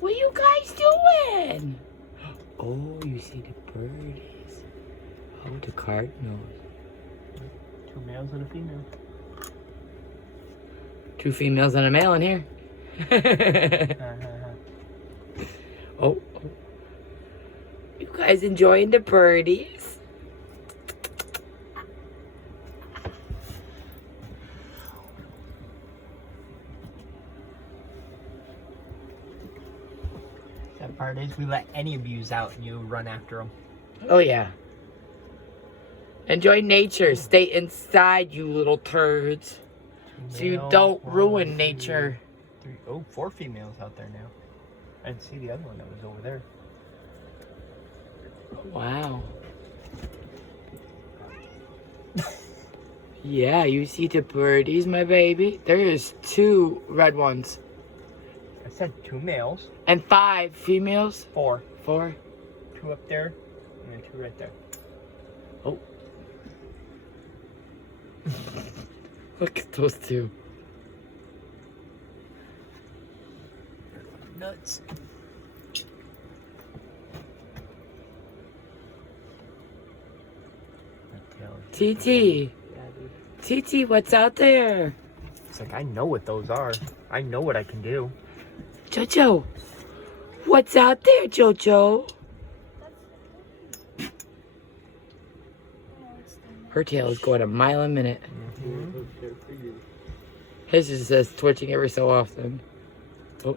What you guys doing? Oh, you see the birdies. Oh, the cardinals. 2 males and a female. 2 females and a male in here. Oh. You guys enjoying the birdies? That part is we let any of yous out and you run after them. Oh, yeah. Enjoy nature. Stay inside, you little turds. So you don't ruin nature. 3, 4 females out there now. I didn't see the other one that was over there. Wow. Yeah, you see the birdies, my baby? There is 2 red ones. I said 2 males. And 5 females? 4. 4? 2 up there and then 2 right there. Oh. Look at those 2. Nuts. TT. TT, what's out there? It's like, I know what those are. I know what I can do. Jojo. What's out there, Jojo? Her tail is going a mile a minute. His is just twitching every so often. Oh.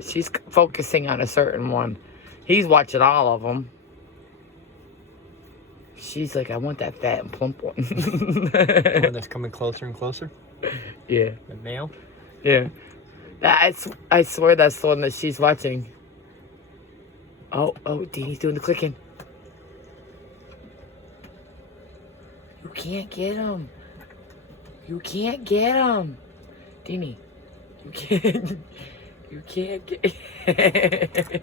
She's focusing on a certain one. He's watching all of them. She's like, I want that fat and plump one. The one that's coming closer and closer? Yeah. The male? Yeah. I swear that's the one that she's watching. Oh, Deanie's doing the clicking. You can't get him. You can't get him. Deanie, you can't. You can't get.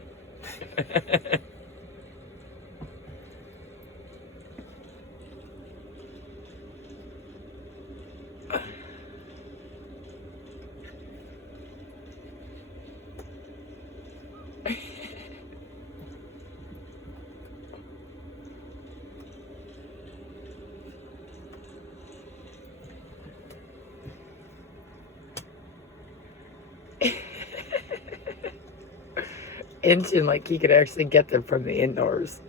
Inching like he could actually get them from the indoors.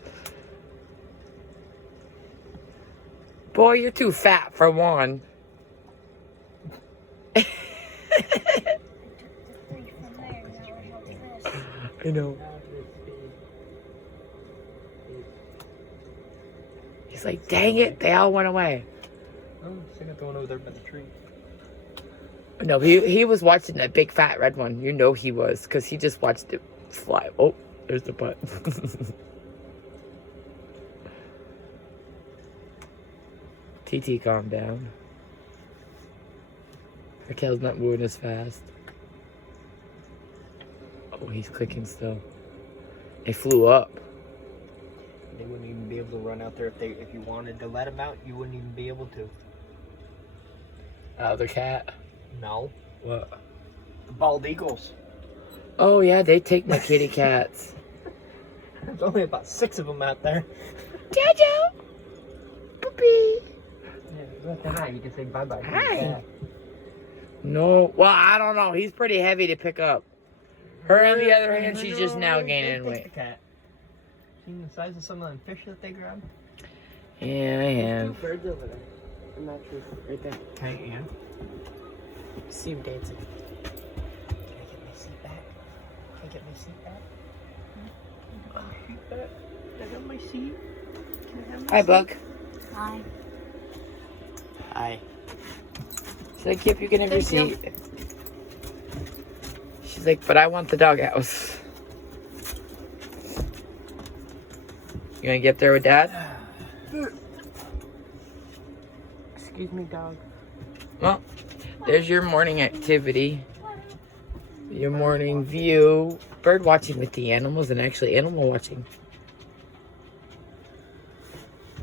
Boy, you're too fat for one. I know. He's like, dang it, they all went away. Oh, see that one over there by the tree. No, he was watching that big fat red one. You know he was, because he just watched it fly. Oh, there's the butt. TT, calm down. Raquel's not moving as fast. Oh, he's clicking still. They flew up. They wouldn't even be able to run out there if you wanted to let them out. You wouldn't even be able to. The cat. No. What? The bald eagles. Oh yeah, they take my kitty cats. There's only about 6 of them out there. Jojo! Puppy! Yeah, you have to hi. You can say bye-bye. Hi. No, well, I don't know. He's pretty heavy to pick up. Her, on the other hand, she's just now gaining weight. Cat. Seen the size of some of them fish that they grab? Yeah, I have. 2 birds over there. In that tree. Right there. Okay, and? See him dancing. Can I get my seat back? Can I get my seat back? Seat back? Can I have my seat? Can I have my Hi, seat? Buck. Hi. Hi. She's like, yep, you can have your Thank you. seat. She's like, but I want the doghouse. You gonna get there with Dad? Excuse me, dog. Well, there's your morning activity. Your morning view. Bird watching with the animals and actually animal watching.